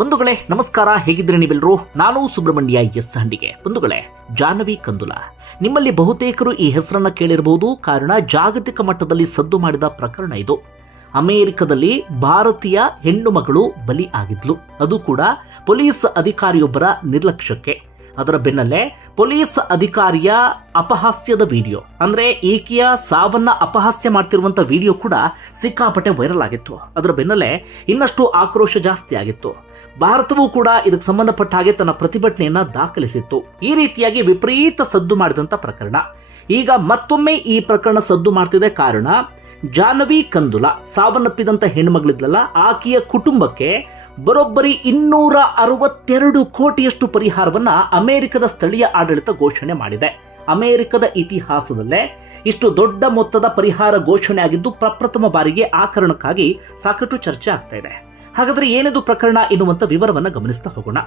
ಬಂಧುಗಳೇ, ನಮಸ್ಕಾರ. ಹೇಗಿದ್ರೆ ನೀವೆಲ್ಲರೂ? ನಾನು ಸುಬ್ರಹ್ಮಣ್ಯ ಎಸ್ ಹಂಡಿಗೆ. ಬಂಧುಗಳೇ, ಜಾಹ್ನವಿ ಕಂದುಲ. ನಿಮ್ಮಲ್ಲಿ ಬಹುತೇಕರು ಈ ಹೆಸರನ್ನ ಕೇಳಿರಬಹುದು ಕಾರಣ, ಜಾಗತಿಕ ಮಟ್ಟದಲ್ಲಿ ಸದ್ದು ಮಾಡಿದ ಪ್ರಕರಣ ಇದು. ಅಮೆರಿಕದಲ್ಲಿ ಭಾರತೀಯ ಹೆಣ್ಣು ಮಗಳು ಬಲಿ ಆಗಿದ್ಲು. ಅದು ಕೂಡ ಪೊಲೀಸ್ ಅಧಿಕಾರಿಯೊಬ್ಬರ ನಿರ್ಲಕ್ಷ್ಯಕ್ಕೆ. ಅದರ ಬೆನ್ನಲ್ಲೇ ಪೊಲೀಸ್ ಅಧಿಕಾರಿಯ ಅಪಹಾಸ್ಯದ ವಿಡಿಯೋ. ಅಂದ್ರೆ ಈಕೆಯ ಸಾವನ್ನ ಅಪಹಾಸ್ಯ ಮಾಡ್ತಿರುವಂತ ವಿಡಿಯೋ ಕೂಡ ಸಿಕ್ಕಾಪಟ್ಟೆ ವೈರಲ್ ಆಗಿತ್ತು. ಅದರ ಬೆನ್ನಲ್ಲೇ ಇನ್ನಷ್ಟು ಆಕ್ರೋಶ ಜಾಸ್ತಿ ಆಗಿತ್ತು. ಭಾರತವೂ ಕೂಡ ಇದಕ್ಕೆ ಸಂಬಂಧಪಟ್ಟ ಹಾಗೆ ತನ್ನ ಪ್ರತಿಭಟನೆಯನ್ನ ದಾಖಲಿಸಿತ್ತು. ಈ ರೀತಿಯಾಗಿ ವಿಪರೀತ ಸದ್ದು ಮಾಡಿದಂತ ಪ್ರಕರಣ. ಈಗ ಮತ್ತೊಮ್ಮೆ ಈ ಪ್ರಕರಣ ಸದ್ದು ಮಾಡ್ತಿದೆ ಕಾರಣ, ಜಾಹ್ನವಿ ಕಂದುಲ. ಸಾವನ್ನಪ್ಪಿದಂತ ಹೆಣ್ಮಗಳಿದ್ಲಲ್ಲ ಆಕೆಯ ಕುಟುಂಬಕ್ಕೆ ಬರೋಬ್ಬರಿ ಇನ್ನೂರ ಅರವತ್ತೆರಡು ಕೋಟಿಯಷ್ಟು ಪರಿಹಾರವನ್ನ ಅಮೆರಿಕದ ಸ್ಥಳೀಯ ಆಡಳಿತ ಘೋಷಣೆ ಮಾಡಿದೆ. ಅಮೆರಿಕದ ಇತಿಹಾಸದಲ್ಲೇ ಇಷ್ಟು ದೊಡ್ಡ ಮೊತ್ತದ ಪರಿಹಾರ ಘೋಷಣೆ ಆಗಿದ್ದು ಪ್ರಪ್ರಥಮ ಬಾರಿಗೆ ಆಕರಣಕ್ಕಾಗಿ ಕಾರಣಕ್ಕಾಗಿ ಸಾಕಷ್ಟು ಚರ್ಚೆ ಆಗ್ತಾ ಇದೆ. ಹಾಗಾದ್ರೆ ಏನಿದು ಪ್ರಕರಣ ಎನ್ನುವಂತ ವಿವರವನ್ನ ಗಮನಿಸ್ತಾ ಹೋಗೋಣ.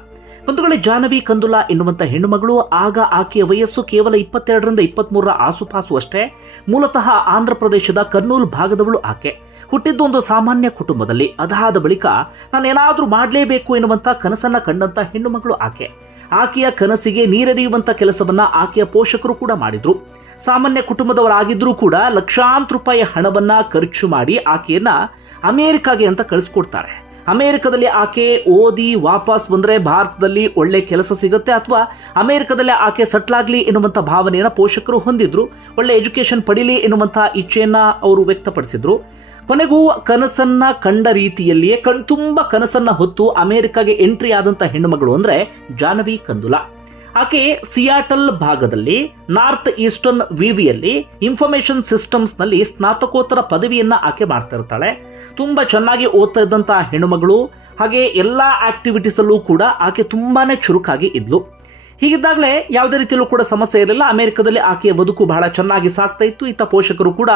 ಒಂದು ವೇಳೆ ಜಾನವಿ ಕಂದುಲ ಎನ್ನುವಂತ ಹೆಣ್ಣುಮಗಳು, ಆಗ ಆಕೆಯ ವಯಸ್ಸು ಕೇವಲ ಇಪ್ಪತ್ತೆರಡರಿಂದ ಇಪ್ಪತ್ಮೂರರ ಆಸುಪಾಸು ಅಷ್ಟೇ. ಮೂಲತಃ ಆಂಧ್ರ ಪ್ರದೇಶದ ಕರ್ನೂಲ್ ಭಾಗದವಳು ಆಕೆ. ಹುಟ್ಟಿದ್ದು ಒಂದು ಸಾಮಾನ್ಯ ಕುಟುಂಬದಲ್ಲಿ. ಅದಾದ ಬಳಿಕ ನಾನೇನಾದ್ರೂ ಮಾಡಲೇಬೇಕು ಎನ್ನುವಂತ ಕನಸನ್ನ ಕಂಡಂತ ಹೆಣ್ಣು ಮಗಳು ಆಕೆ. ಆಕೆಯ ಕನಸಿಗೆ ನೀರೆರೆಯುವಂತ ಕೆಲಸವನ್ನ ಆಕೆಯ ಪೋಷಕರು ಕೂಡ ಮಾಡಿದ್ರು. ಸಾಮಾನ್ಯ ಕುಟುಂಬದವರಾಗಿದ್ರೂ ಕೂಡ ಲಕ್ಷಾಂತರ ರೂಪಾಯಿ ಹಣವನ್ನ ಖರ್ಚು ಮಾಡಿ ಆಕೆಯನ್ನ ಅಮೆರಿಕಾಗೆ ಅಂತ ಕಳಿಸ್ಕೊಡ್ತಾರೆ. ಅಮೆರಿಕದಲ್ಲಿ ಆಕೆ ಓದಿ ವಾಪಸ್ ಬಂದರೆ ಭಾರತದಲ್ಲಿ ಒಳ್ಳೆ ಕೆಲಸ ಸಿಗುತ್ತೆ ಅಥವಾ ಅಮೆರಿಕದಲ್ಲೇ ಆಕೆ ಸೆಟ್ಲಾಗಲಿ ಎನ್ನುವಂಥ ಭಾವನೆಯನ್ನು ಪೋಷಕರು ಹೊಂದಿದ್ರು, ಒಳ್ಳೆ ಎಜುಕೇಷನ್ ಪಡೀಲಿ ಎನ್ನುವಂಥ ಇಚ್ಛೆಯನ್ನು ಅವರು ವ್ಯಕ್ತಪಡಿಸಿದ್ರು. ಕೊನೆಗೂ ಕನಸನ್ನ ಕಂಡ ರೀತಿಯಲ್ಲಿಯೇ ಕಣ್ತುಂಬ ಕನಸನ್ನ ಹೊತ್ತು ಅಮೆರಿಕಾಗೆ ಎಂಟ್ರಿ ಆದಂತ ಹೆಣ್ಣುಮಗಳು ಅಂದ್ರೆ ಜಾನವಿ ಕಂದುಲಾ. ಆಕೆ ಸಿಯಾಟಲ್ ಭಾಗದಲ್ಲಿ ನಾರ್ತ್ ಈಸ್ಟರ್ನ್ ವಿವಿಯಲ್ಲಿ ಇನ್ಫಾರ್ಮೇಶನ್ ಸಿಸ್ಟಮ್ಸ್ನಲ್ಲಿ ಸ್ನಾತಕೋತ್ತರ ಪದವಿಯನ್ನು ಆಕೆ ಮಾಡ್ತಾ ಇರ್ತಾಳೆ ತುಂಬಾ ಚೆನ್ನಾಗಿ ಓದ್ತಾ ಇದ್ದಂಥ ಹೆಣ್ಣುಮಗಳು, ಹಾಗೆ ಎಲ್ಲಾ ಆಕ್ಟಿವಿಟೀಸ್ ಅಲ್ಲೂ ಕೂಡ ಆಕೆ ತುಂಬಾನೇ ಚುರುಕಾಗಿ ಇದ್ಲು. ಹೀಗಿದ್ದಾಗಲೇ ಯಾವುದೇ ರೀತಿಯಲ್ಲೂ ಕೂಡ ಸಮಸ್ಯೆ ಇರಲಿಲ್ಲ. ಅಮೆರಿಕದಲ್ಲಿ ಆಕೆಯ ಬದುಕು ಬಹಳ ಚೆನ್ನಾಗಿ ಸಾಗ್ತಾ ಇತ್ತು. ಇತ್ತ ಪೋಷಕರು ಕೂಡ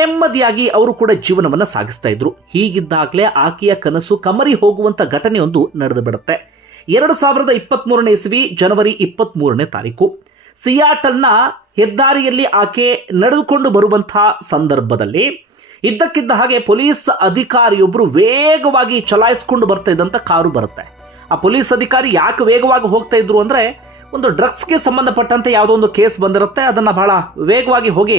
ನೆಮ್ಮದಿಯಾಗಿ ಅವರು ಕೂಡ ಜೀವನವನ್ನು ಸಾಗಿಸ್ತಾ ಇದ್ರು. ಹೀಗಿದ್ದಾಗಲೇ ಆಕೆಯ ಕನಸು ಕಮರಿ ಹೋಗುವಂತ ಘಟನೆಯೊಂದು ನಡೆದು ಬಿಡುತ್ತೆ. ಎರಡು ಸಾವಿರದ ಇಪ್ಪತ್ತ್ಮೂರನೇ ಇಸ್ವಿ, ಜನವರಿ ಇಪ್ಪತ್ತ್ಮೂರನೇ ತಾರೀಕು. ಸಿಯಾಟಲ್ನ ಹೆದ್ದಾರಿಯಲ್ಲಿ ಆಕೆ ನಡೆದುಕೊಂಡು ಬರುವಂತಹ ಸಂದರ್ಭದಲ್ಲಿ ಇದ್ದಕ್ಕಿದ್ದ ಹಾಗೆ ಪೊಲೀಸ್ ಅಧಿಕಾರಿಯೊಬ್ಬರು ವೇಗವಾಗಿ ಚಲಾಯಿಸಿಕೊಂಡು ಬರ್ತಾ ಇದ್ದಂಥ ಕಾರು ಬರುತ್ತೆ. ಆ ಪೊಲೀಸ್ ಅಧಿಕಾರಿ ಯಾಕೆ ವೇಗವಾಗಿ ಹೋಗ್ತಾ ಇದ್ರು ಅಂದ್ರೆ ಒಂದು ಡ್ರಗ್ಸ್ಗೆ ಸಂಬಂಧಪಟ್ಟಂತೆ ಯಾವುದೋ ಒಂದು ಕೇಸ್ ಬಂದಿರುತ್ತೆ, ಅದನ್ನ ಬಹಳ ವೇಗವಾಗಿ ಹೋಗಿ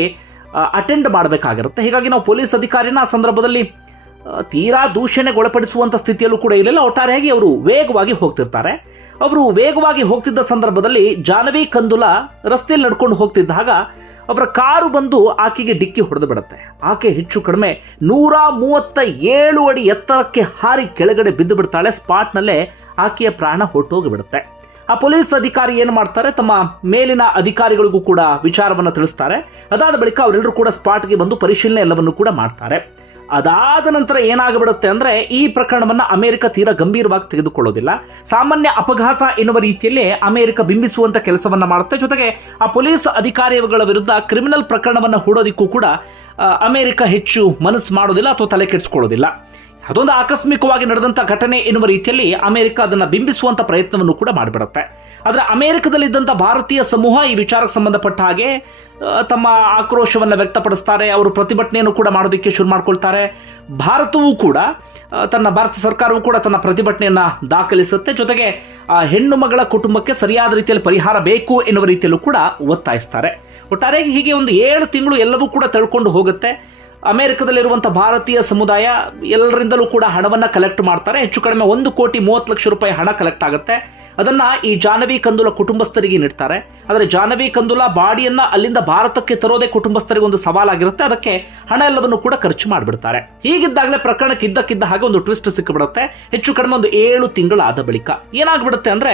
ಅಟೆಂಡ್ ಮಾಡಬೇಕಾಗಿರುತ್ತೆ. ಹೀಗಾಗಿ ನಾವು ಪೊಲೀಸ್ ಅಧಿಕಾರಿನ ಆ ಸಂದರ್ಭದಲ್ಲಿ ತೀರಾ ದೂಷಣೆಗೊಳಪಡಿಸುವಂತ ಸ್ಥಿತಿಯಲ್ಲೂ ಕೂಡ ಇರಲಿಲ್ಲ. ಒಟ್ಟಾರೆಯಾಗಿ ಅವರು ವೇಗವಾಗಿ ಹೋಗ್ತಿರ್ತಾರೆ. ಅವರು ವೇಗವಾಗಿ ಹೋಗ್ತಿದ್ದ ಸಂದರ್ಭದಲ್ಲಿ ಜಾನವಿ ಕಂದುಲ ರಸ್ತೆಯಲ್ಲಿ ನಡ್ಕೊಂಡು ಹೋಗ್ತಿದ್ದಾಗ ಅವರ ಕಾರು ಬಂದು ಆಕೆಗೆ ಡಿಕ್ಕಿ ಹೊಡೆದು ಬಿಡುತ್ತೆ. ಆಕೆ ಹೆಚ್ಚು ಕಡಿಮೆ ನೂರ ಮೂವತ್ತ ಏಳು ಅಡಿ ಎತ್ತರಕ್ಕೆ ಹಾರಿ ಕೆಳಗಡೆ ಬಿದ್ದು ಬಿಡ್ತಾಳೆ. ಸ್ಪಾಟ್ನಲ್ಲೇ ಆಕೆಯ ಪ್ರಾಣ ಹೊರಟೋಗಿಬಿಡುತ್ತೆ ಆ ಪೊಲೀಸ್ ಅಧಿಕಾರಿ ಏನು ಮಾಡ್ತಾರೆ? ತಮ್ಮ ಮೇಲಿನ ಅಧಿಕಾರಿಗಳಿಗೂ ಕೂಡ ವಿಚಾರವನ್ನು ತಿಳಿಸ್ತಾರೆ. ಅದಾದ ಬಳಿಕ ಅವರೆಲ್ಲರೂ ಕೂಡ ಸ್ಪಾಟ್ಗೆ ಬಂದು ಪರಿಶೀಲನೆ ಎಲ್ಲವನ್ನು ಕೂಡ ಮಾಡ್ತಾರೆ. ಅದಾದ ನಂತರ ಏನಾಗಿಬಿಡುತ್ತೆ ಅಂದ್ರೆ ಈ ಪ್ರಕರಣವನ್ನ ಅಮೆರಿಕ ತೀರಾ ಗಂಭೀರವಾಗಿ ತೆಗೆದುಕೊಳ್ಳೋದಿಲ್ಲ. ಸಾಮಾನ್ಯ ಅಪಘಾತ ಎನ್ನುವ ರೀತಿಯಲ್ಲಿ ಅಮೆರಿಕ ಬಿಂಬಿಸುವಂತ ಕೆಲಸವನ್ನ ಮಾಡುತ್ತೆ. ಜೊತೆಗೆ ಆ ಪೊಲೀಸ್ ಅಧಿಕಾರಿಗಳ ವಿರುದ್ಧ ಕ್ರಿಮಿನಲ್ ಪ್ರಕರಣವನ್ನ ಹೂಡೋದಿಕ್ಕೂ ಕೂಡ ಅಮೆರಿಕ ಹೆಚ್ಚು ಮನಸ್ಸು ಮಾಡೋದಿಲ್ಲ ಅಥವಾ ತಲೆ ಕೆಡಿಸ್ಕೊಳ್ಳೋದಿಲ್ಲ. ಅದೊಂದು ಆಕಸ್ಮಿಕವಾಗಿ ನಡೆದಂಥ ಘಟನೆ ಎನ್ನುವ ರೀತಿಯಲ್ಲಿ ಅಮೆರಿಕ ಅದನ್ನು ಬಿಂಬಿಸುವಂಥ ಪ್ರಯತ್ನವನ್ನು ಕೂಡ ಮಾಡಿಬಿಡುತ್ತೆ. ಆದರೆ ಅಮೆರಿಕದಲ್ಲಿದ್ದಂಥ ಭಾರತೀಯ ಸಮೂಹ ಈ ವಿಚಾರಕ್ಕೆ ಸಂಬಂಧಪಟ್ಟ ಹಾಗೆ ತಮ್ಮ ಆಕ್ರೋಶವನ್ನು ವ್ಯಕ್ತಪಡಿಸ್ತಾರೆ, ಅವರು ಪ್ರತಿಭಟನೆಯನ್ನು ಕೂಡ ಮಾಡೋದಕ್ಕೆ ಶುರು ಮಾಡ್ಕೊಳ್ತಾರೆ. ಭಾರತವೂ ಕೂಡ ತನ್ನ ಭಾರತ ಸರ್ಕಾರವೂ ಕೂಡ ತನ್ನ ಪ್ರತಿಭಟನೆಯನ್ನು ದಾಖಲಿಸುತ್ತೆ. ಜೊತೆಗೆ, ಆ, ಹೆಣ್ಣು ಮಗಳ ಕುಟುಂಬಕ್ಕೆ ಸರಿಯಾದ ರೀತಿಯಲ್ಲಿ ಪರಿಹಾರ ಬೇಕು ಎನ್ನುವ ರೀತಿಯಲ್ಲೂ ಕೂಡ ಒತ್ತಾಯಿಸ್ತಾರೆ. ಒಟ್ಟಾರೆಯಾಗಿ ಹೀಗೆ ಒಂದು ಏಳು ತಿಂಗಳು ಎಲ್ಲವೂ ಕೂಡ ತಳ್ಕೊಂಡು ಹೋಗುತ್ತೆ. ಅಮೆರಿಕದಲ್ಲಿರುವಂಥ ಭಾರತೀಯ ಸಮುದಾಯ ಎಲ್ಲರಿಂದಲೂ ಕೂಡ ಹಣವನ್ನು ಕಲೆಕ್ಟ್ ಮಾಡ್ತಾರೆ. ಹೆಚ್ಚು ಕಡಿಮೆ ಒಂದು ಕೋಟಿ ಮೂವತ್ತು ಲಕ್ಷ ರೂಪಾಯಿ ಹಣ ಕಲೆಕ್ಟ್ ಆಗುತ್ತೆ. ಅದನ್ನು ಈ ಜಾನವಿ ಕಂದುಲ ಕುಟುಂಬಸ್ಥರಿಗೆ ನೀಡ್ತಾರೆ. ಆದರೆ ಜಾನವಿ ಕಂದುಲ ಬಾಡಿಯನ್ನು ಅಲ್ಲಿಂದ ಭಾರತಕ್ಕೆ ತರೋದೇ ಕುಟುಂಬಸ್ಥರಿಗೆ ಒಂದು ಸವಾಲಾಗಿರುತ್ತೆ. ಅದಕ್ಕೆ ಹಣ ಎಲ್ಲವನ್ನು ಕೂಡ ಖರ್ಚು ಮಾಡಿಬಿಡ್ತಾರೆ. ಹೀಗಿದ್ದಾಗಲೇ ಪ್ರಕರಣಕ್ಕೆ ಇದ್ದಕ್ಕಿದ್ದ ಹಾಗೆ ಒಂದು ಟ್ವಿಸ್ಟ್ ಸಿಕ್ಕಿಬಿಡುತ್ತೆ ಹೆಚ್ಚು ಕಡಿಮೆ ಒಂದು ಏಳು ತಿಂಗಳಾದ ಬಳಿಕ. ಏನಾಗ್ಬಿಡುತ್ತೆ ಅಂದ್ರೆ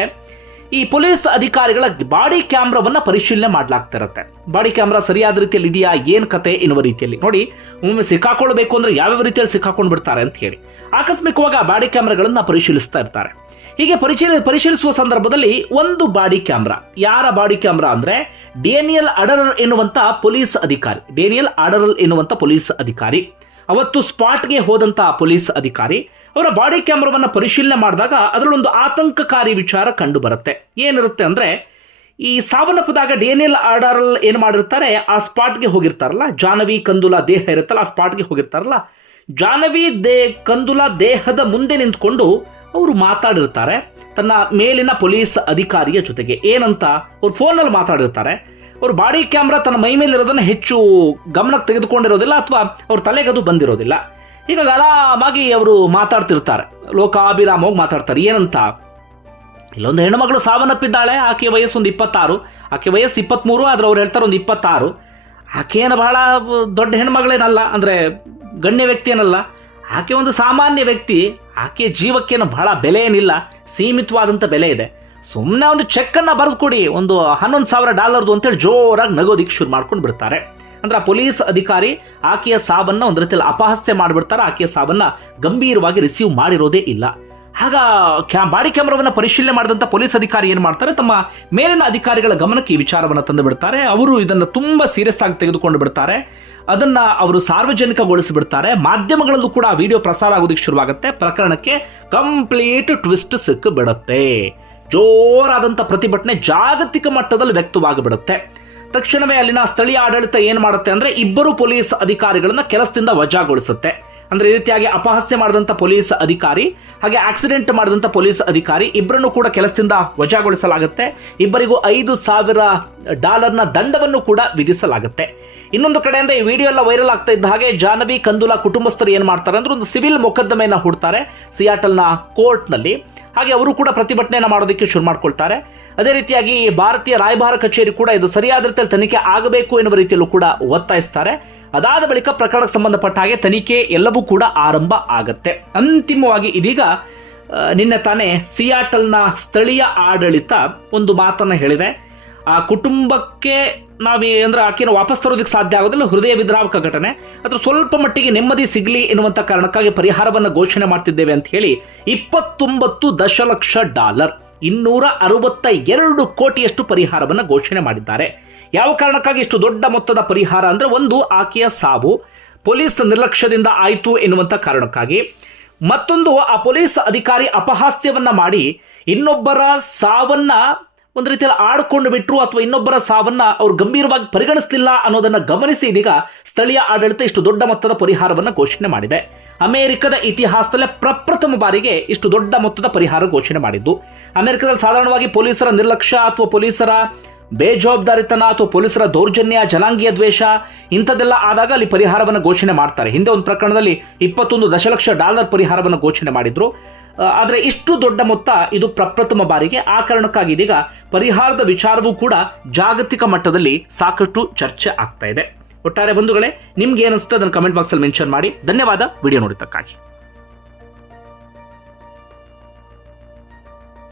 ಈ ಪೊಲೀಸ್ ಅಧಿಕಾರಿಗಳ ಬಾಡಿ ಕ್ಯಾಮ್ರಾವನ್ನ ಪರಿಶೀಲನೆ ಮಾಡ್ಲಾಗ್ತಿರತ್ತೆ ಬಾಡಿ ಕ್ಯಾಮ್ರಾ ಸರಿಯಾದ ರೀತಿಯಲ್ಲಿ ಇದೆಯಾ? ಏನ್ ಕತೆ ಎನ್ನುವ ರೀತಿಯಲ್ಲಿ. ನೋಡಿ, ಒಮ್ಮೆ ಸಿಕ್ಕಾಕೊಳ್ಬೇಕು ಅಂದ್ರೆ ಯಾವ್ಯಾವ ರೀತಿಯಲ್ಲಿ ಸಿಕ್ಕಾಕೊಂಡು ಬಿಡ್ತಾರೆ ಅಂತ ಹೇಳಿ. ಆಕಸ್ಮಿಕವಾಗಿ ಬಾಡಿ ಕ್ಯಾಮ್ರಾಗಳನ್ನ ಪರಿಶೀಲಿಸ್ತಾ ಇರ್ತಾರೆ. ಹೀಗೆ ಪರಿಶೀಲ, ಪರಿಶೀಲಿಸುವ ಸಂದರ್ಭದಲ್ಲಿ ಒಂದು ಬಾಡಿ ಕ್ಯಾಮ್ರಾ. ಯಾರ ಬಾಡಿ ಕ್ಯಾಮ್ರಾ ಅಂದ್ರೆ ಡೇನಿಯಲ್ ಅಡರಲ್ ಎನ್ನುವಂತ ಪೊಲೀಸ್ ಅಧಿಕಾರಿ. ಡೇನಿಯಲ್ ಅಡರಲ್ ಎನ್ನುವಂತ ಪೊಲೀಸ್ ಅಧಿಕಾರಿ. ಅವತ್ತು ಸ್ಪಾಟ್ಗೆ ಹೋದಂಥ ಪೊಲೀಸ್ ಅಧಿಕಾರಿ, ಅವರ ಬಾಡಿ ಕ್ಯಾಮ್ರಾವನ್ನು ಪರಿಶೀಲನೆ ಮಾಡಿದಾಗ ಅದರಲ್ಲೊಂದು ಆತಂಕಕಾರಿ ವಿಚಾರ ಕಂಡು ಬರುತ್ತೆ ಏನಿರುತ್ತೆ ಅಂದರೆ, ಈ ಸಾವನ್ನಪ್ಪದಾಗ ಡಿಎನ್ಎ ಆರ್ಡರ್ ಏನು ಮಾಡಿರ್ತಾರೆ, ಆ ಸ್ಪಾಟ್ಗೆ ಹೋಗಿರ್ತಾರಲ್ಲ ಜಾನವಿ ಕಂದುಲ ದೇಹ ಇರುತ್ತಲ್ಲ, ಆ ಸ್ಪಾಟ್ಗೆ ಹೋಗಿರ್ತಾರಲ್ಲ ಜಾನವಿ ದೇ, ಕಂದುಲ ದೇಹದ ಮುಂದೆ ನಿಂತ್ಕೊಂಡು ಅವರು ಮಾತಾಡಿರ್ತಾರೆ, ತನ್ನ ಮೇಲಿನ ಪೊಲೀಸ್ ಅಧಿಕಾರಿಯ ಜೊತೆಗೆ. ಏನಂತ, ಅವ್ರು ಫೋನಲ್ಲಿ ಮಾತಾಡಿರ್ತಾರೆ ಅವ್ರ ಬಾಡಿ ಕ್ಯಾಮ್ರಾ ತನ್ನ ಮೈ ಮೇಲೆ ಇರೋದನ್ನ ಹೆಚ್ಚು ಗಮನಕ್ಕೆ ತೆಗೆದುಕೊಂಡಿರೋದಿಲ್ಲ ಅಥವಾ ಅವ್ರ ತಲೆಗೆ ಅದು ಬಂದಿರೋದಿಲ್ಲ. ಹೀಗಾಗಿ ಆರಾಮಾಗಿ ಅವರು ಮಾತಾಡ್ತಿರ್ತಾರೆ. ಲೋಕಾಭಿರಾಮವಾಗಿ ಮಾತಾಡ್ತಾರೆ. ಏನಂತ? ಇಲ್ಲೊಂದು ಹೆಣ್ಣುಮಗಳು ಸಾವನ್ನಪ್ಪಿದ್ದಾಳೆ, ಆಕೆ ವಯಸ್ಸು ಒಂದು ಇಪ್ಪತ್ತಾರು. ಆಕೆ ವಯಸ್ಸು ಇಪ್ಪತ್ತ್ಮೂರು ಆದರೆ ಅವ್ರು ಹೇಳ್ತಾರೆ ಒಂದು ಇಪ್ಪತ್ತಾರು. ಆಕೆಯೇನು ಬಹಳ ದೊಡ್ಡ ಹೆಣ್ಮಗಳೇನಲ್ಲ ಅಂದರೆ ಗಣ್ಯ ವ್ಯಕ್ತಿ ಏನಲ್ಲ ಆಕೆ ಒಂದು ಸಾಮಾನ್ಯ ವ್ಯಕ್ತಿ, ಆಕೆ ಜೀವಕ್ಕೇನು ಬಹಳ ಬೆಲೆ ಏನಿಲ್ಲ ಸೀಮಿತವಾದಂಥ ಬೆಲೆ ಇದೆ. ಸುಮ್ಮನೆ ಒಂದು ಚೆಕ್ಕನ್ನು ಬರೆದು ಕೊಡಿ ಒಂದು ಹನ್ನೊಂದು ಸಾವಿರ ಡಾಲರ್ದು ಅಂತೇಳಿ ಜೋರಾಗಿ ನಗೋದಿಕ್ಕೆ ಶುರು ಮಾಡ್ಕೊಂಡು ಬಿಡ್ತಾರೆ. ಅಂದ್ರೆ ಪೊಲೀಸ್ ಅಧಿಕಾರಿ ಆಕೆಯ ಸಾವನ್ನು ಒಂದು ರೀತಿಯಲ್ಲಿ ಅಪಹಾಸ್ಯ ಮಾಡಿಬಿಡ್ತಾರೆ. ಆಕೆಯ ಸಾವನ್ನು ಗಂಭೀರವಾಗಿ ರಿಸೀವ್ ಮಾಡಿರೋದೇ ಇಲ್ಲ. ಆಗ ಕ್ಯಾ, ಬಾಡಿ ಕ್ಯಾಮ್ರಾವನ್ನು ಪರಿಶೀಲನೆ ಮಾಡಿದಂಥ ಪೊಲೀಸ್ ಅಧಿಕಾರಿ ಏನು ಮಾಡ್ತಾರೆ? ತಮ್ಮ ಮೇಲಿನ ಅಧಿಕಾರಿಗಳ ಗಮನಕ್ಕೆ ಈ ವಿಚಾರವನ್ನು ತಂದು ಬಿಡ್ತಾರೆ. ಅವರು ಇದನ್ನು ತುಂಬ ಸೀರಿಯಸ್ ಆಗಿ ತೆಗೆದುಕೊಂಡು ಬಿಡ್ತಾರೆ. ಅದನ್ನು ಅವರು ಸಾರ್ವಜನಿಕಗೊಳಿಸಿಬಿಡ್ತಾರೆ. ಮಾಧ್ಯಮಗಳಲ್ಲೂ ಕೂಡ ವಿಡಿಯೋ ಪ್ರಸಾರ ಆಗೋದಕ್ಕೆ ಶುರುವಾಗುತ್ತೆ. ಪ್ರಕರಣಕ್ಕೆ ಕಂಪ್ಲೀಟ್ ಟ್ವಿಸ್ಟ್ ಸಿಕ್ಕು ಬಿಡುತ್ತೆ. ಜೋರಾದಂಥ ಪ್ರತಿಭಟನೆ ಜಾಗತಿಕ ಮಟ್ಟದಲ್ಲಿ ವ್ಯಕ್ತವಾಗಿಬಿಡುತ್ತೆ. ತಕ್ಷಣವೇ ಅಲ್ಲಿನ ಸ್ಥಳೀಯ ಆಡಳಿತ ಏನು ಮಾಡುತ್ತೆ ಅಂದ್ರೆ ಇಬ್ಬರು ಪೊಲೀಸ್ ಅಧಿಕಾರಿಗಳನ್ನ ಕೆಲಸದಿಂದ ವಜಾಗೊಳಿಸುತ್ತೆ. ಅಂದ್ರೆ ಈ ರೀತಿಯಾಗಿ ಅಪಹಾಸ್ಯ ಮಾಡಿದಂಥ ಪೊಲೀಸ್ ಅಧಿಕಾರಿ, ಹಾಗೆ ಆಕ್ಸಿಡೆಂಟ್ ಮಾಡಿದಂಥ ಪೊಲೀಸ್ ಅಧಿಕಾರಿ ಇಬ್ಬರನ್ನು ಕೂಡ ಕೆಲಸದಿಂದ ವಜಾಗೊಳಿಸಲಾಗುತ್ತೆ. ಇಬ್ಬರಿಗೂ ಐದು ಸಾವಿರ ಡಾಲರ್ನ ದಂಡವನ್ನು ಕೂಡ ವಿಧಿಸಲಾಗುತ್ತೆ. ಇನ್ನೊಂದು ಕಡೆಯಿಂದ ಈ ವಿಡಿಯೋ ಎಲ್ಲ ವೈರಲ್ ಆಗ್ತಾ ಇದ್ದ ಹಾಗೆ ಜಾನವಿ ಕಂದುಲ ಕುಟುಂಬಸ್ಥರು ಏನು ಮಾಡ್ತಾರೆ ಅಂದ್ರೆ ಒಂದು ಸಿವಿಲ್ ಮೊಕದ್ದಮೆಯನ್ನು ಹೂಡ್ತಾರೆ ಸಿಯಾಟಲ್ನ ಕೋರ್ಟ್ನಲ್ಲಿ. ಹಾಗೆ ಅವರು ಕೂಡ ಪ್ರತಿಭಟನೆಯನ್ನು ಮಾಡೋದಕ್ಕೆ ಶುರು ಮಾಡ್ಕೊಳ್ತಾರೆ. ಅದೇ ರೀತಿಯಾಗಿ ಭಾರತೀಯ ರಾಯಭಾರ ಕಚೇರಿ ಕೂಡ ಇದು ಸರಿಯಾದ ತನಿಖೆ ಆಗಬೇಕು ಎನ್ನುವ ರೀತಿಯಲ್ಲೂ ಕೂಡ ಒತ್ತಾಯಿಸ್ತಾರೆ. ಅದಾದ ಬಳಿಕ ಪ್ರಕರಣಕ್ಕೆ ಸಂಬಂಧಪಟ್ಟ ಹಾಗೆ ತನಿಖೆ ಎಲ್ಲವೂ ಕೂಡ ಆರಂಭ ಆಗತ್ತೆ. ಅಂತಿಮವಾಗಿ ಇದೀಗ ನಿನ್ನೆ ತಾನೇ ಸಿಯಾಟಲ್ನ ಸ್ಥಳೀಯ ಆಡಳಿತ ಒಂದು ಮಾತನ್ನು ಹೇಳಿದೆ. ಆ ಕುಟುಂಬಕ್ಕೆ ನಾವು ಅಂದ್ರೆ ಆಕೆನ ವಾಪಸ್ ತರೋದಕ್ಕೆ ಸಾಧ್ಯ ಆಗೋದಿಲ್ಲ, ಹೃದಯ ವಿದ್ರಾವಕ ಘಟನೆ. ಅದ್ರ ಸ್ವಲ್ಪ ಮಟ್ಟಿಗೆ ನೆಮ್ಮದಿ ಸಿಗಲಿ ಎನ್ನುವಂಥ ಕಾರಣಕ್ಕಾಗಿ ಪರಿಹಾರವನ್ನು ಘೋಷಣೆ ಮಾಡ್ತಿದ್ದೇವೆ ಅಂತ ಹೇಳಿ ಇಪ್ಪತ್ತೊಂಬತ್ತು ದಶಲಕ್ಷ ಡಾಲರ್. ಇನ್ನೂರ ಅರವತ್ತ ಎರಡು ಕೋಟಿಯಷ್ಟು ಪರಿಹಾರವನ್ನು ಘೋಷಣೆ ಮಾಡಿದ್ದಾರೆ. ಯಾವ ಕಾರಣಕ್ಕಾಗಿ ಇಷ್ಟು ದೊಡ್ಡ ಮೊತ್ತದ ಪರಿಹಾರ ಅಂದರೆ ಒಂದು, ಆಕೆಯ ಸಾವು, ಪೊಲೀಸ್ ನಿರ್ಲಕ್ಷ್ಯದಿಂದ ಆಯಿತು ಎನ್ನುವಂಥ ಕಾರಣಕ್ಕಾಗಿ. ಮತ್ತೊಂದು, ಆ ಪೊಲೀಸ್ ಅಧಿಕಾರಿ ಅಪಹಾಸ್ಯವನ್ನ ಮಾಡಿ ಇನ್ನೊಬ್ಬರ ಸಾವನ್ನ ಒಂದು ರೀತಿಯಲ್ಲಿ ಆಡ್ಕೊಂಡು ಬಿಟ್ಟರು ಅಥವಾ ಇನ್ನೊಬ್ಬರ ಸಾವನ್ನ ಅವ್ರು ಗಂಭೀರವಾಗಿ ಪರಿಗಣಿಸಲಿಲ್ಲ ಅನ್ನೋದನ್ನ ಗಮನಿಸಿ ಇದೀಗ ಸ್ಥಳೀಯ ಆಡಳಿತ ಇಷ್ಟು ದೊಡ್ಡ ಮೊತ್ತದ ಪರಿಹಾರವನ್ನ ಘೋಷಣೆ ಮಾಡಿದೆ. ಅಮೆರಿಕದ ಇತಿಹಾಸದಲ್ಲೇ ಪ್ರಪ್ರಥಮ ಬಾರಿಗೆ ಇಷ್ಟು ದೊಡ್ಡ ಮೊತ್ತದ ಪರಿಹಾರ ಘೋಷಣೆ ಮಾಡಿದ್ದು. ಅಮೆರಿಕದಲ್ಲಿ ಸಾಧಾರಣವಾಗಿ ಪೊಲೀಸರ ನಿರ್ಲಕ್ಷ್ಯ ಅಥವಾ ಪೊಲೀಸರ ಬೇಜವಾಬ್ದಾರಿತನ ಅಥವಾ ಪೊಲೀಸರ ದೌರ್ಜನ್ಯ, ಜನಾಂಗೀಯ ದ್ವೇಷ ಇಂಥದ್ದೆಲ್ಲ ಆದಾಗ ಅಲ್ಲಿ ಪರಿಹಾರವನ್ನು ಘೋಷಣೆ ಮಾಡ್ತಾರೆ. ಹಿಂದೆ ಒಂದು ಪ್ರಕರಣದಲ್ಲಿ ಇಪ್ಪತ್ತೊಂದು ದಶಲಕ್ಷ ಡಾಲರ್ ಪರಿಹಾರವನ್ನು ಘೋಷಣೆ ಮಾಡಿದ್ರು. ಆದರೆ ಇಷ್ಟು ದೊಡ್ಡ ಮೊತ್ತ ಇದು ಪ್ರಪ್ರಥಮ ಬಾರಿಗೆ. ಆ ಕಾರಣಕ್ಕಾಗಿ ಇದೀಗ ಪರಿಹಾರದ ವಿಚಾರವೂ ಕೂಡ ಜಾಗತಿಕ ಮಟ್ಟದಲ್ಲಿ ಸಾಕಷ್ಟು ಚರ್ಚೆ ಆಗ್ತಾ ಇದೆ. ಒಟ್ಟಾರೆ ಬಂಧುಗಳೇ, ನಿಮ್ಗೆ ಏನಿಸುತ್ತೆ ಅದನ್ನು ಕಮೆಂಟ್ ಬಾಕ್ಸಲ್ಲಿ ಮೆನ್ಷನ್ ಮಾಡಿ. ಧನ್ಯವಾದ. ವಿಡಿಯೋ ನೋಡಿದ್ದಕ್ಕಾಗಿ.